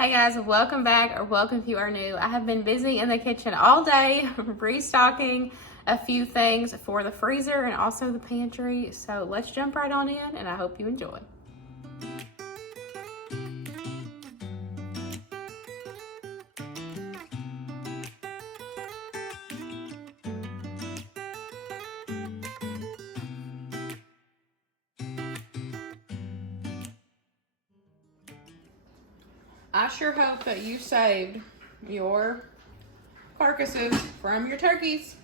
Hey guys, welcome back, or welcome if you are new. I have been busy in the kitchen all day restocking a few things for the freezer and also the pantry. So let's jump right on in and I hope you enjoy. I sure hope that you saved your carcasses from your turkeys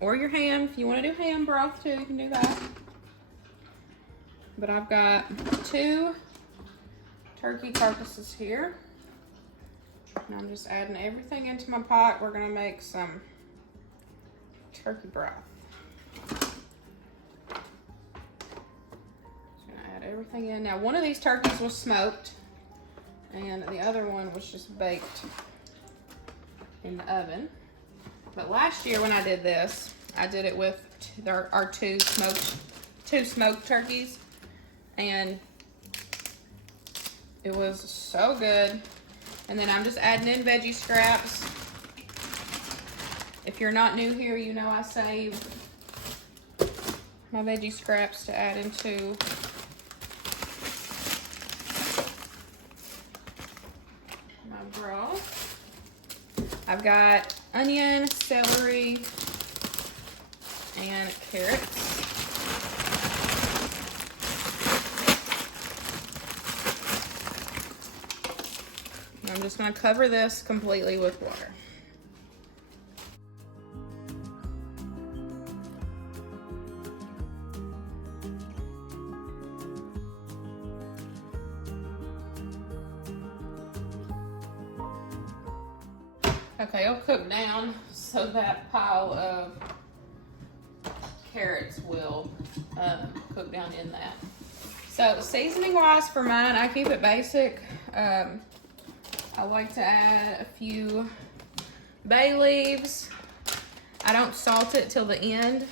or your ham. If you want to do ham broth too, you can do that. But I've got 2 turkey carcasses here. And I'm just adding everything into my pot. We're gonna make some turkey broth. Just gonna add everything in. Now, one of these turkeys was smoked, and the other one was just baked in the oven. But last year when I did this, I did it with our two smoked turkeys, and it was so good. And then I'm just adding in veggie scraps. If you're not new here, you know I save my veggie scraps to add into my broth. I've got onion, celery, and carrots. I'm just going to cover this completely with water. Okay, it'll cook down so that pile of carrots will cook down in that. So seasoning wise for mine, I keep it basic. I like to add a few bay leaves. I don't salt it till the end.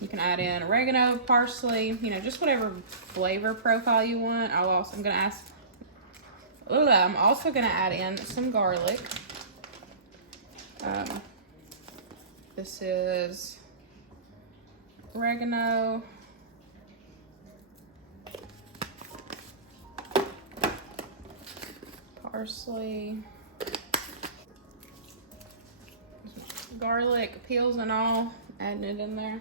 You can add in oregano, parsley, you know, just whatever flavor profile you want. I'm also gonna add in some garlic. This is oregano, parsley, garlic, peels and all, adding it in there.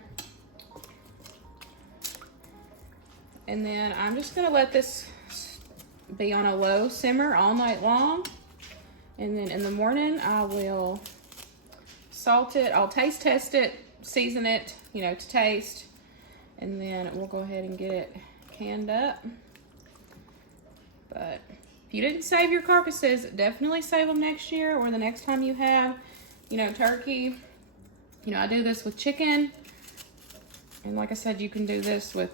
And then I'm just gonna let this be on a low simmer all night long. And then in the morning, I will salt it. I'll taste test it, season it, you know, to taste. And then we'll go ahead and get it canned up. But if you didn't save your carcasses, definitely save them next year or the next time you have, you know, turkey. You know, I do this with chicken. And like I said, you can do this with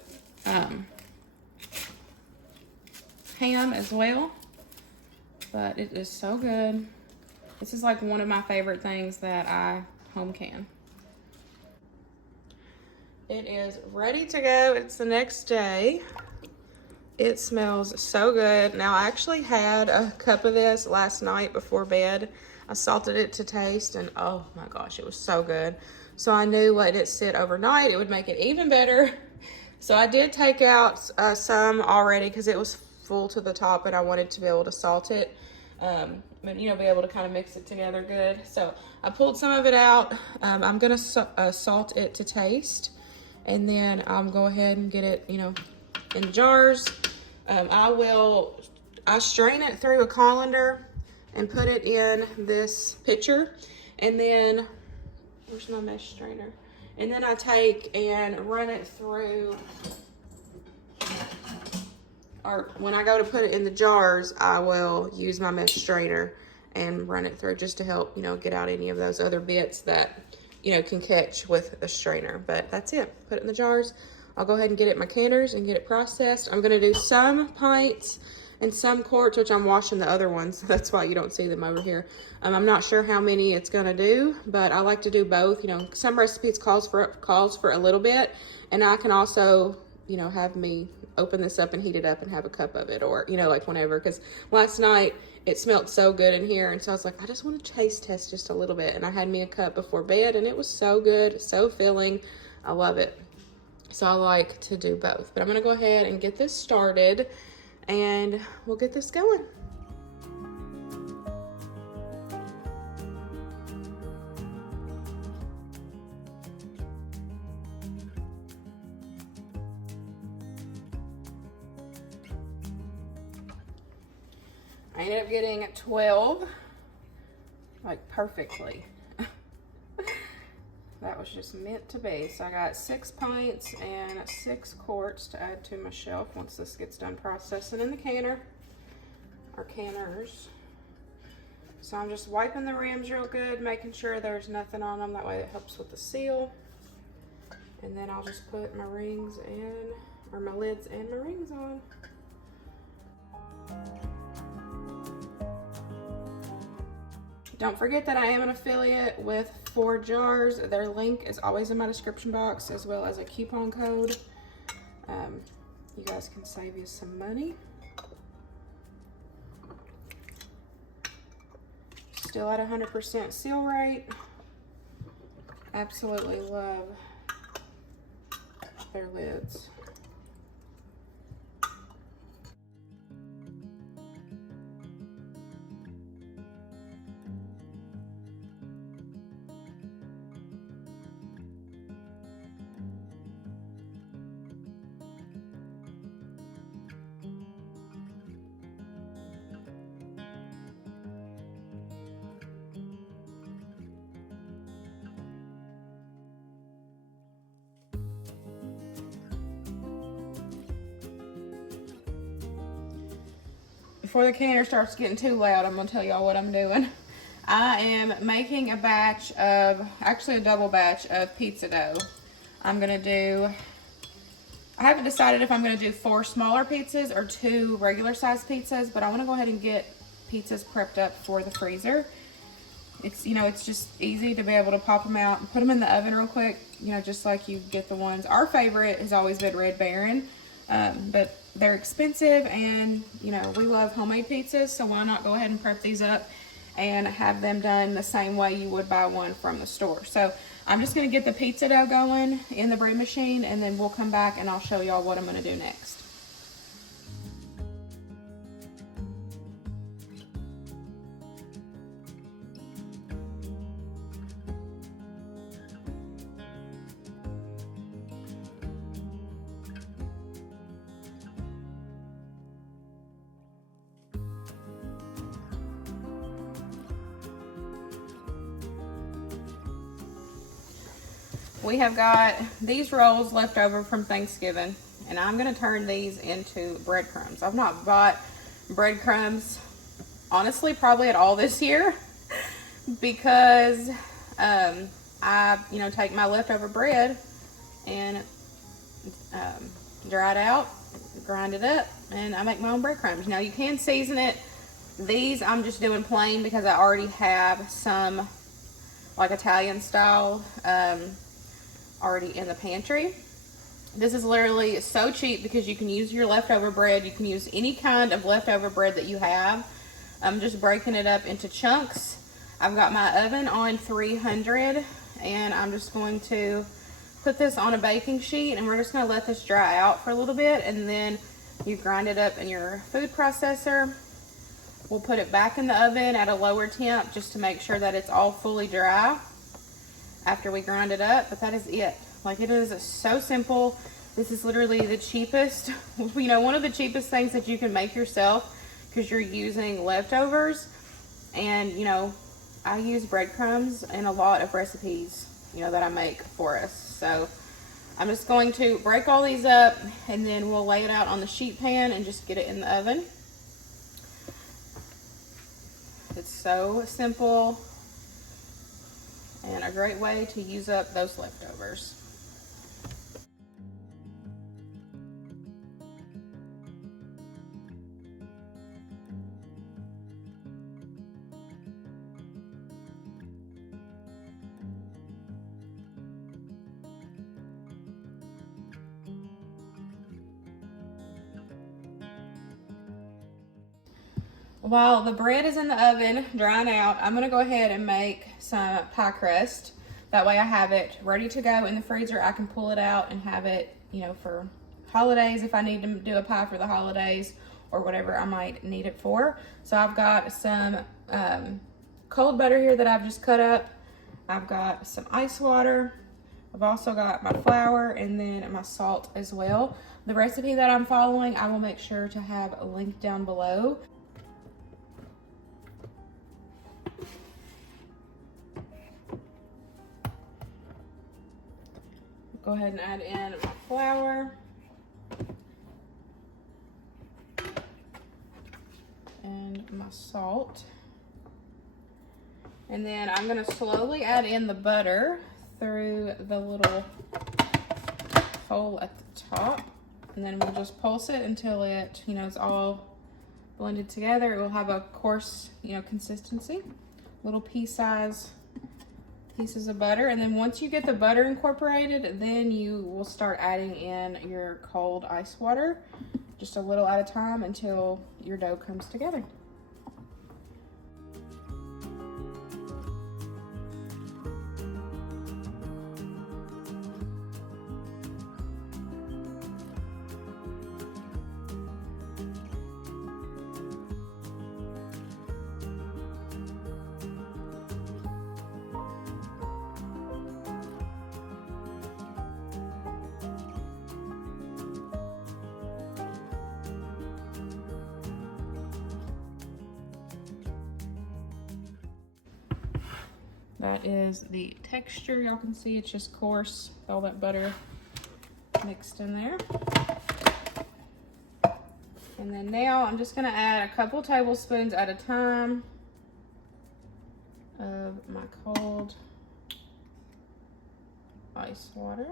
ham as well. But it is so good. This is like one of my favorite things that I home can. It is ready to go. It's the next day. It smells so good. Now, I actually had a cup of this last night before bed. I salted it to taste, and oh my gosh, it was so good. So I knew letting it sit overnight, it would make it even better. So I did take out some already because it was full to the top and I wanted to be able to salt it. But you know, be able to kind of mix it together good. So I pulled some of it out. I'm gonna salt it to taste, and then I'll go ahead and get it, you know, in jars. I strain it through a colander and put it in this pitcher, and then where's my mesh strainer? And then I take and run it through, or when I go to put it in the jars, I will use my mesh strainer and run it through just to help, you know, get out any of those other bits that, you know, can catch with a strainer. But that's it. Put it in the jars. I'll go ahead and get it in my canners and get it processed. I'm going to do some pints and some quarts, which I'm washing the other ones. That's why you don't see them over here. I'm not sure how many it's going to do, but I like to do both. You know, some recipes calls for a little bit, and I can also, you know, have me open this up and heat it up and have a cup of it, or, you know, like whenever, because last night it smelled so good in here, and so I was like, I just want to taste test just a little bit, and I had me a cup before bed, and it was so good, so filling. I love it. So I like to do both, but I'm gonna go ahead and get this started, and we'll get this going. I ended up getting 12, like perfectly. That was just meant to be. So I got 6 pints and 6 quarts to add to my shelf once this gets done processing in the canner, or canners. So I'm just wiping the rims real good, making sure there's nothing on them. That way it helps with the seal. And then I'll just put my rings and, or my lids and my rings on. Don't forget that I am an affiliate with 4 Jars. Their link is always in my description box, as well as a coupon code. You guys can save you some money. Still at 100% seal rate. Absolutely love their lids. Before the canner starts getting too loud, I'm gonna tell y'all what I'm doing. I am making a batch of, actually a double batch of pizza dough. I'm gonna do, I haven't decided if I'm gonna do 4 smaller pizzas or 2 regular size pizzas, but I wanna go ahead and get pizzas prepped up for the freezer. It's, you know, it's just easy to be able to pop them out and put them in the oven real quick, you know, just like you get the ones. Our favorite has always been Red Baron, but they're expensive, and, you know, we love homemade pizzas, so why not go ahead and prep these up and have them done the same way you would buy one from the store. So I'm just gonna get the pizza dough going in the bread machine, and then we'll come back and I'll show y'all what I'm gonna do next. We have got these rolls left over from Thanksgiving, and I'm gonna turn these into breadcrumbs. I've not bought breadcrumbs, honestly, probably at all this year, because I, you know, take my leftover bread and dry it out, grind it up, and I make my own breadcrumbs. Now you can season it. These I'm just doing plain because I already have some like Italian style already in the pantry. This is literally so cheap because you can use your leftover bread. You can use any kind of leftover bread that you have. I'm just breaking it up into chunks. I've got my oven on 300, and I'm just going to put this on a baking sheet, and we're just going to let this dry out for a little bit, and then you grind it up in your food processor. We'll put it back in the oven at a lower temp just to make sure that it's all fully dry after we grind it up. But that is it. Like, it is so simple. This is literally the cheapest, you know, one of the cheapest things that you can make yourself, because you're using leftovers. And, you know, I use breadcrumbs in a lot of recipes, you know, that I make for us. So I'm just going to break all these up, and then we'll lay it out on the sheet pan and just get it in the oven. It's so simple and a great way to use up those leftovers. While the bread is in the oven drying out, I'm gonna go ahead and make some pie crust. That way I have it ready to go in the freezer. I can pull it out and have it, you know, for holidays if I need to do a pie for the holidays or whatever I might need it for. So I've got some cold butter here that I've just cut up. I've got some ice water. I've also got my flour and then my salt as well. The recipe that I'm following, I will make sure to have a link down below. Go ahead and add in my flour. And my salt. And then I'm gonna slowly add in the butter through the little hole at the top. And then we'll just pulse it until it, you know, is all blended together. It will have a coarse, you know, consistency. Little pea-size pieces of butter. And then once you get the butter incorporated, then you will start adding in your cold ice water, just a little at a time until your dough comes together. That is the texture. Y'all can see it's just coarse, all that butter mixed in there. And then now I'm just gonna add a couple tablespoons at a time of my cold ice water.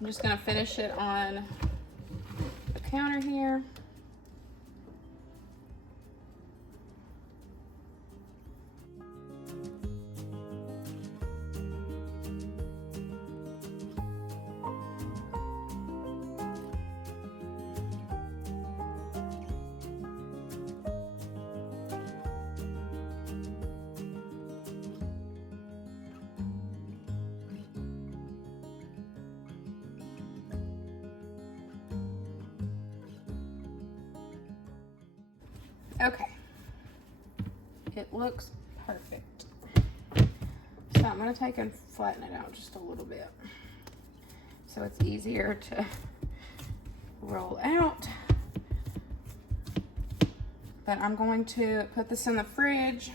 I'm just gonna finish it on the counter here. Okay, it looks perfect. So I'm gonna take and flatten it out just a little bit so it's easier to roll out. But I'm going to put this in the fridge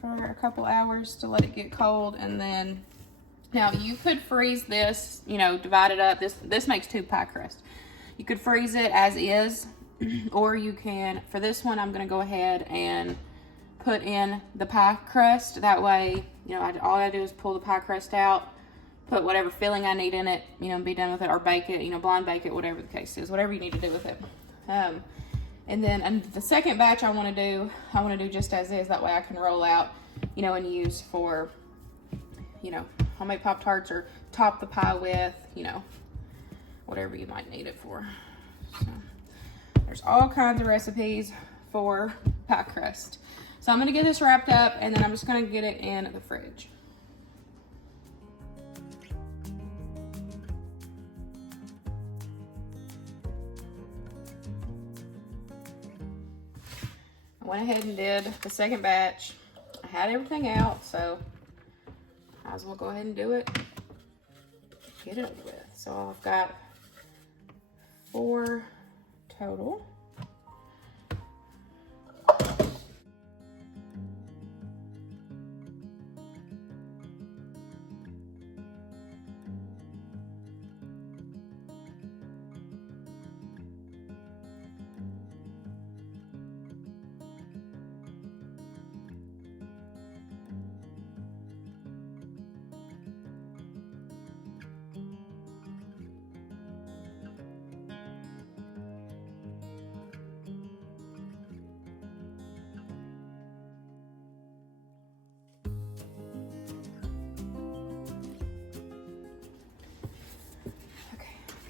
for a couple hours to let it get cold, and then now you could freeze this, you know, divide it up. This makes 2 pie crust. You could freeze it as is, or you can, for this one, I'm gonna go ahead and put in the pie crust. That way, you know, all I do is pull the pie crust out, put whatever filling I need in it, you know, and be done with it, or bake it, you know, blind bake it, whatever the case is, whatever you need to do with it. And then the second batch I wanna do just as is. That way I can roll out, you know, and use for, you know, homemade Pop-Tarts or top the pie with, you know, whatever you might need it for. So there's all kinds of recipes for pie crust. So I'm gonna get this wrapped up, and then I'm just gonna get it in the fridge. I went ahead and did the second batch. I had everything out, so I might as well go ahead and do it. Get it over with. So I've got 4 total.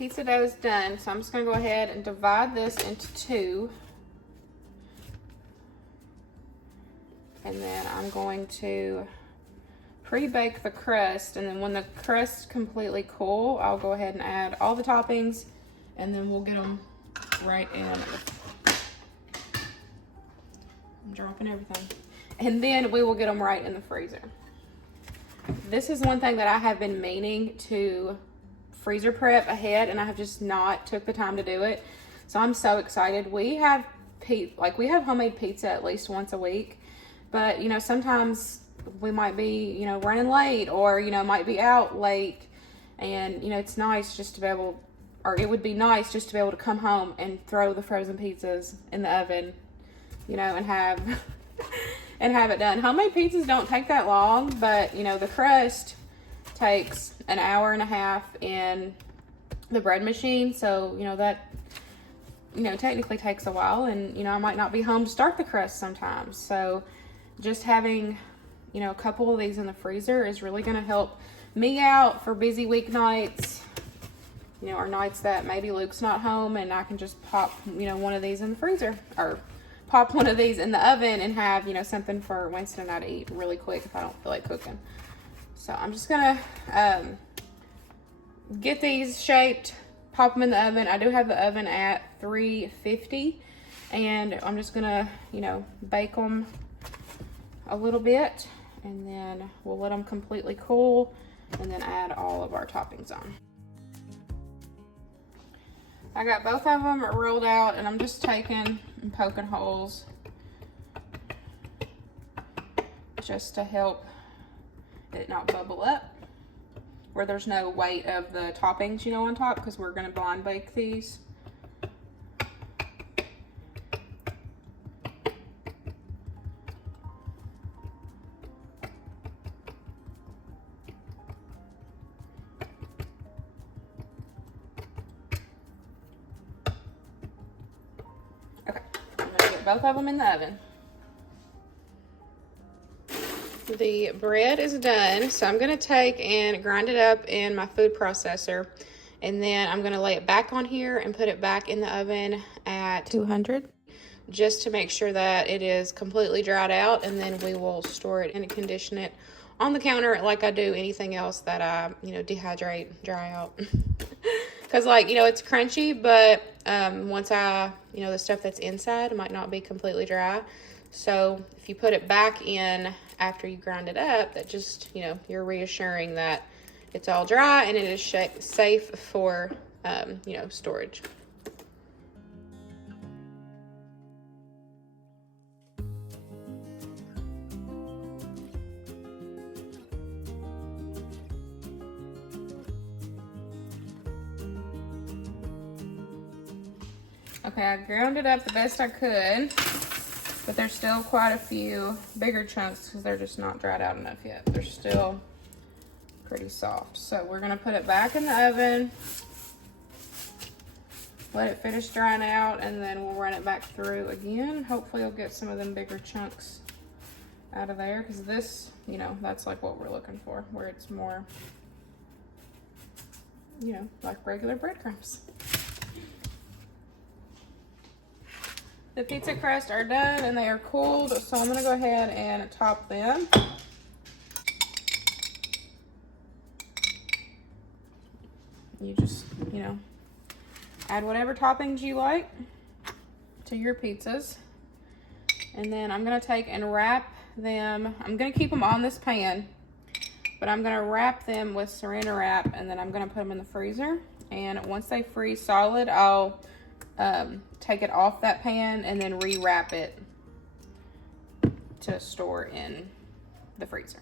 pizza dough is done, so I'm just gonna go ahead and divide this into two. And then I'm going to pre-bake the crust, and then when the crust's completely cool, I'll go ahead and add all the toppings, and then we'll get them right in. I'm dropping everything. And then we will get them right in the freezer. This is one thing that I have been meaning to freezer prep ahead, and I have just not took the time to do it. So I'm so excited. We have homemade pizza at least once a week, but you know, sometimes we might be, you know, running late, or you know, might be out late, and you know, it's nice just to be able, or it would be nice just to be able to come home and throw the frozen pizzas in the oven, you know, and have and have it done. Homemade pizzas don't take that long, but you know, the crust takes an hour and a half in the bread machine, so you know, that, you know, technically takes a while, and you know, I might not be home to start the crust sometimes. So just having, you know, a couple of these in the freezer is really going to help me out for busy weeknights, you know, or nights that maybe Luke's not home, and I can just pop, you know, one of these in the freezer, or pop one of these in the oven and have, you know, something for Winston and I to eat really quick if I don't feel like cooking. So I'm just gonna get these shaped, pop them in the oven. I do have the oven at 350, and I'm just gonna, you know, bake them a little bit, and then we'll let them completely cool, and then add all of our toppings on. I got both of them rolled out, and I'm just taking and poking holes just to help it not bubble up where there's no weight of the toppings, you know, on top, because we're going to blind bake these. Okay, I'm going to get both of them in the oven. The bread is done, so I'm going to take and grind it up in my food processor, and then I'm going to lay it back on here and put it back in the oven at 200 just to make sure that it is completely dried out, and then we will store it and condition it on the counter like I do anything else that I, you know, dehydrate, dry out. Because, like, you know, it's crunchy, but once you know, the stuff that's inside might not be completely dry. So if you put it back in after you grind it up, that just, you know, you're reassuring that it's all dry and it is safe for, you know, storage. Okay, I ground it up the best I could, but there's still quite a few bigger chunks because they're just not dried out enough yet. They're still pretty soft. So we're gonna put it back in the oven, let it finish drying out, and then we'll run it back through again. Hopefully you'll get some of them bigger chunks out of there, because this, you know, that's like what we're looking for, where it's more, you know, like regular breadcrumbs. The pizza crusts are done and they are cooled, so I'm gonna go ahead and top them. You just, you know, add whatever toppings you like to your pizzas. And then I'm gonna take and wrap them. I'm gonna keep them on this pan, but I'm gonna wrap them with saran wrap, and then I'm gonna put them in the freezer. And once they freeze solid, I'll take it off that pan and then rewrap it to store in the freezer.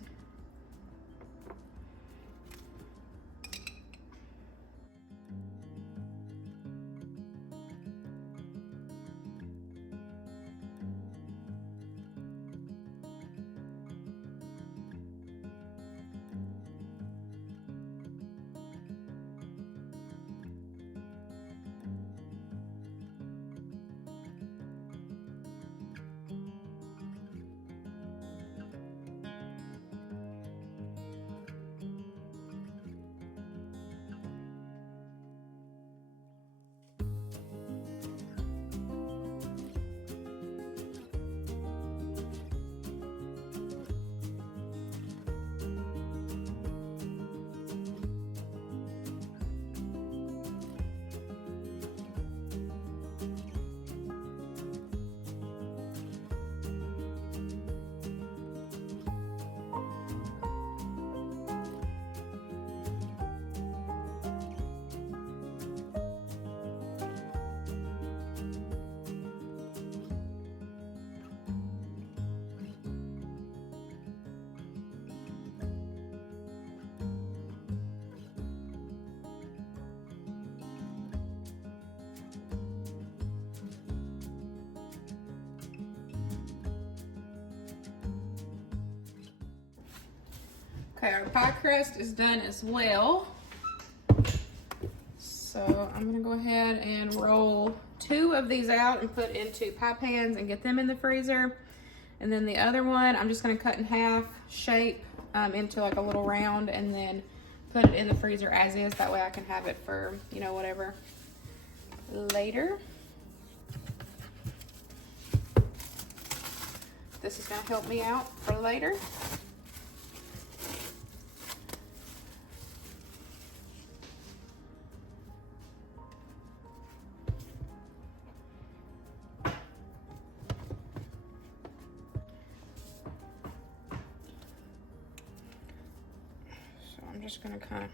Okay, our pie crust is done as well. So I'm gonna go ahead and roll 2 of these out and put into pie pans and get them in the freezer. And then the other one, I'm just gonna cut in half, shape into like a little round, and then put it in the freezer as is. That way I can have it for, you know, whatever later. This is gonna help me out for later. I'm just gonna kind of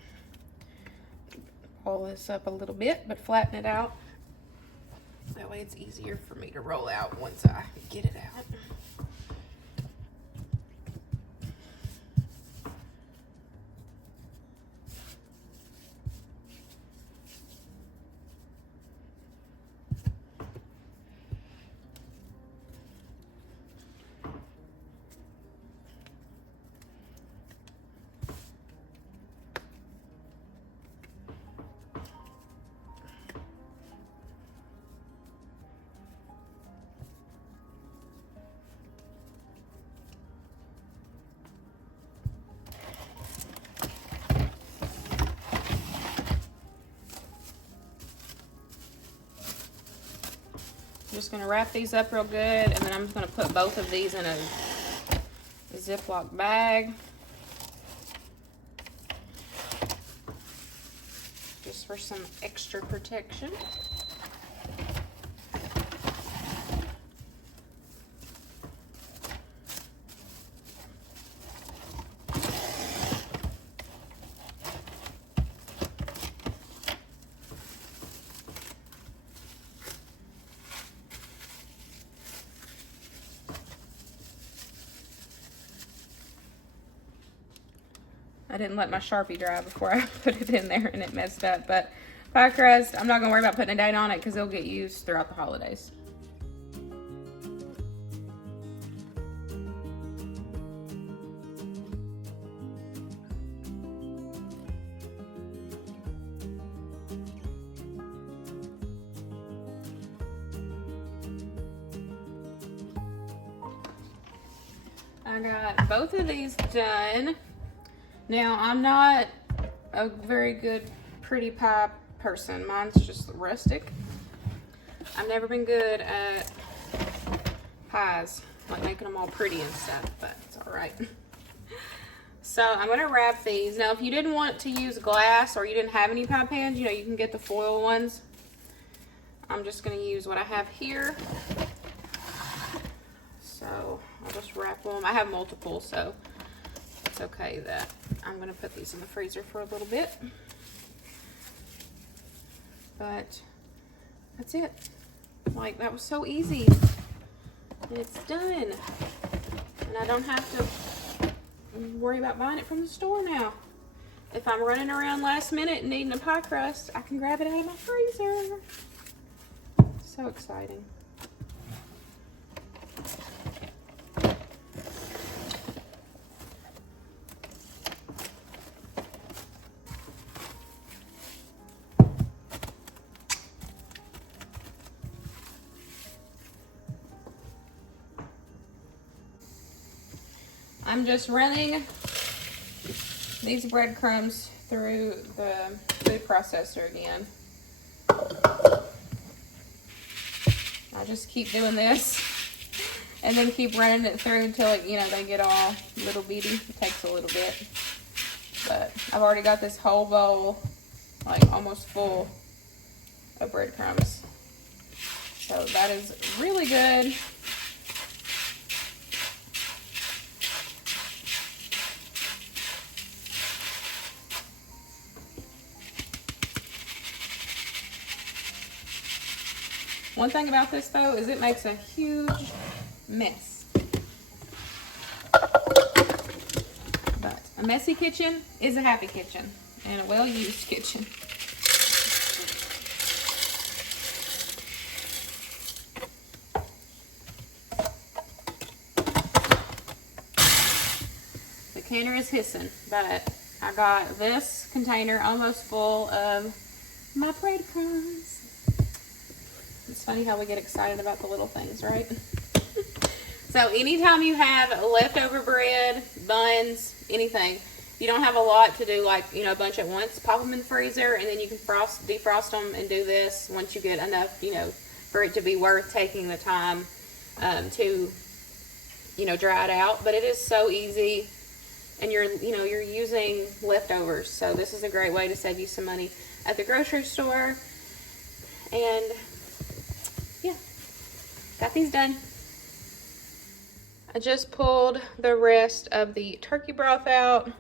pull this up a little bit, but flatten it out. That way it's easier for me to roll out once I get it out. I'm just gonna wrap these up real good, and then I'm just gonna put both of these in a Ziploc bag. Just for some extra protection. I didn't let my Sharpie dry before I put it in there and it messed up, but pie crust, I'm not gonna worry about putting a date on it because it'll get used throughout the holidays. I got both of these done. Now, I'm not a very good pretty pie person. Mine's just rustic. I've never been good at pies, like making them all pretty and stuff, but it's all right. So I'm gonna wrap these. Now, if you didn't want to use glass or you didn't have any pie pans, you know, you can get the foil ones. I'm just gonna use what I have here. So I'll just wrap them. I have multiple, so it's okay that I'm gonna put these in the freezer for a little bit. But that's it. Like, that was so easy. And it's done. And I don't have to worry about buying it from the store now. If I'm running around last minute and needing a pie crust, I can grab it out of my freezer. So exciting. I'm just running these breadcrumbs through the food processor again. I just keep doing this and then keep running it through until it, you know, they get all little bitty. It takes a little bit, but I've already got this whole bowl like almost full of breadcrumbs. So that is really good. One thing about this though is it makes a huge mess. But a messy kitchen is a happy kitchen and a well-used kitchen. The canner is hissing, but I got this container almost full of my breadcrumbs. It's funny how we get excited about the little things, right? So anytime you have leftover bread, buns, anything, you don't have a lot to do, like, you know, a bunch at once, pop them in the freezer, and then you can defrost them and do this once you get enough, you know, for it to be worth taking the time to, you know, dry it out. But it is so easy, and you're using leftovers. So this is a great way to save you some money at the grocery store. And yeah, got these done. I just pulled the rest of the turkey broth out.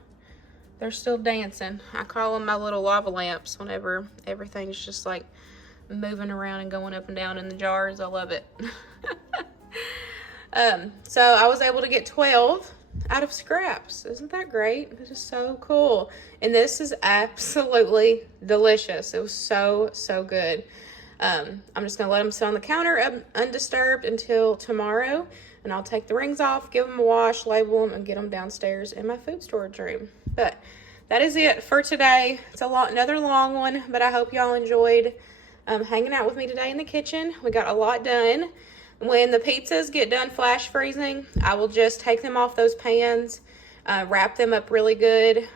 They're still dancing. I call them my little lava lamps whenever everything's just like moving around and going up and down in the jars. I love it. So I was able to get 12 out of scraps. Isn't that great? This is so cool. And this is absolutely delicious. It was so, so good. I'm just gonna let them sit on the counter undisturbed until tomorrow, and I'll take the rings off, give them a wash, label them, and get them downstairs in my food storage room. But that is it for today. It's another long one, but I hope y'all enjoyed hanging out with me today in the kitchen. We got a lot done. When the pizzas get done flash freezing, I will just take them off those pans, wrap them up really good,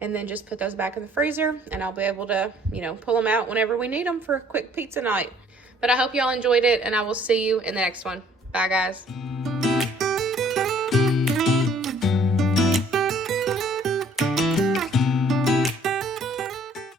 and then just put those back in the freezer, and I'll be able to, you know, pull them out whenever we need them for a quick pizza night. But I hope y'all enjoyed it, and I will see you in the next one. Bye, guys.